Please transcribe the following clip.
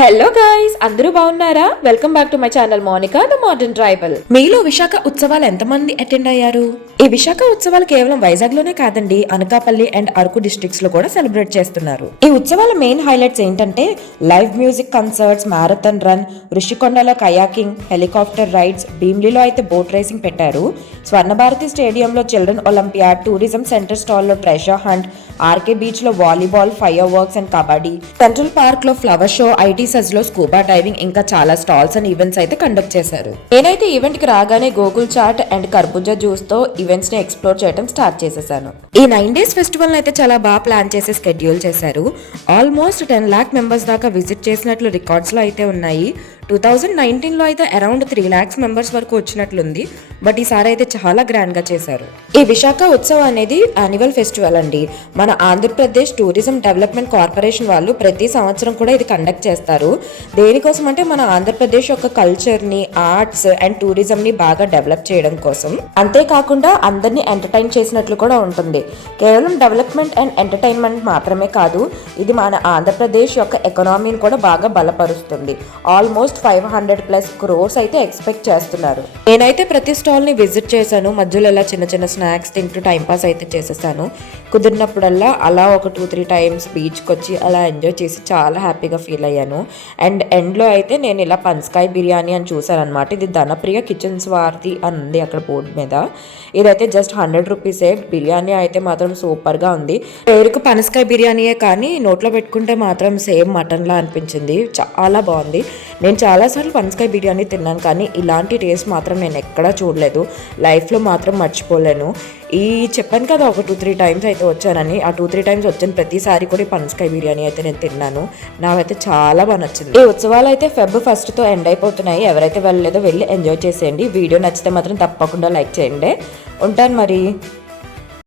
Hello guys, అందరూ బాగున్నారా? Welcome back to my channel Monika the modern tribal. మీలో విశాఖ ఉత్సవాలు ఎంతమంది అటెండ్ అయ్యారు? ఈ విశాఖ ఉత్సవాలు కేవలం వైజాగ్ లోనే కాదండి, అనకాపల్లి అండ్ అరకు డిస్ట్రిక్ట్స్ లో కూడా సెలబ్రేట్ చేస్తున్నారు. ఈ ఉత్సవాల మెయిన్ హైలైట్స్ ఏంటంటే live music concerts, marathon run, ఋషికొండలో కయాకింగ్, హెలికాప్టర్ రైడ్స్, భీమ్లీలో అయితే బోట్ రేసింగ్ పెట్టారు. స్వర్ణ భారతి స్టేడియంలో చిల్డ్రన్ ఒలింపియాడ్, టూరిజం సెంటర్ స్టాల్లో ట్రెజర్ హంట్, ఆర్కే బీచ్ లో volleyball, fireworks and kabaddi, central park లో ఫ్లవర్ షో, ఐటీ సజ్ లో స్కూబా డైవింగ్, ఇంకా చాలా స్టాల్స్ అండ్ ఈవెంట్స్ అయితే కండక్ట్ చేశారు. నేనైతే ఈవెంట్ కి రాగానే గోకుల్ చాట్ అండ్ కర్బూజా జ్యూస్ తో ఈవెంట్స్ ని ఎక్స్ప్లోర్ చేయడం స్టార్ట్ చేసేసాను. ఈ 9 days ఫెస్టివల్ అయితే చాలా బాగా ప్లాన్ చేసి షెడ్యూల్ చేశారు. ఆల్మోస్ట్ 10 lakh మెంబర్స్ దాకా విజిట్ చేసినట్లు రికార్డ్స్ లో అయితే ఉన్నాయి. 2019లో అయితే అరౌండ్ 3 lakhs మెంబర్స్ వరకు వచ్చినట్లుంది. బట్ ఈసారి అయితే చాలా గ్రాండ్ గా చేశారు. ఈ విశాఖ ఉత్సవ్ అనేది యాన్యువల్ ఫెస్టివల్ అండి. మన ఆంధ్రప్రదేశ్ టూరిజం డెవలప్మెంట్ కార్పొరేషన్ వాళ్ళు ప్రతి సంవత్సరం కూడా ఇది కండక్ట్ చేస్తారు. దేనికోసం అంటే మన ఆంధ్రప్రదేశ్ యొక్క కల్చర్ ని, ఆర్ట్స్ అండ్ టూరిజం ని బాగా డెవలప్ చేయడం కోసం. అంతేకాకుండా అందరినీ ఎంటర్టైన్ చేసినట్లు కూడా ఉంటుంది. కేవలం డెవలప్మెంట్ అండ్ ఎంటర్టైన్మెంట్ మాత్రమే కాదు, ఇది మన ఆంధ్రప్రదేశ్ యొక్క ఎకనామీని కూడా బాగా బలపరుస్తుంది. ఆల్మోస్ట్ 500+ crores అయితే ఎక్స్పెక్ట్ చేస్తున్నారు. నేనైతే ప్రతి స్టాల్ ని విజిట్ చేశాను. మధ్యలో ఇలా చిన్న చిన్న స్నాక్స్ తింటూ టైం పాస్ అయితే చేసేసాను. కుదిరినప్పుడల్లా అలా ఒక 2-3 times బీచ్కి వచ్చి అలా ఎంజాయ్ చేసి చాలా హ్యాపీగా ఫీల్ అయ్యాను. అండ్ ఎండ్లో అయితే నేను ఇలా పనసకాయ బిర్యానీ అని చూసాను అనమాట. ఇది ధనప్రియ కిచెన్స్ వారిది అని ఉంది అక్కడ బోర్డు మీద. ఇదైతే జస్ట్ 100 rupees. బిర్యానీ అయితే మాత్రం సూపర్గా ఉంది. పేరుకు పనసకాయ బిర్యానీయే కానీ నోట్లో పెట్టుకుంటే మాత్రం సేమ్ మటన్లా అనిపించింది. చాలా బాగుంది. నేను చాలాసార్లు పనసకాయ బిర్యానీ తిన్నాను కానీ ఇలాంటి టేస్ట్ మాత్రం నేను ఎక్కడా చూడలేదు. లైఫ్లో మాత్రం మర్చిపోలేను. చెప్పాను కదా ఒక 2-3 times అయితే వచ్చానని. ఆ 2-3 times వచ్చిన ప్రతిసారి కూడా ఈ పనసకాయ బిర్యానీ అయితే నేను తిన్నాను. నాకైతే చాలా బాగా నచ్చింది. ఈ ఉత్సవాలు అయితే Feb 1st ఎండ్ అయిపోతున్నాయి. ఎవరైతే వెళ్ళలేదో వెళ్ళి ఎంజాయ్ చేసేయండి. వీడియో నచ్చితే మాత్రం తప్పకుండా లైక్ చేయండి. ఉంటాను మరి.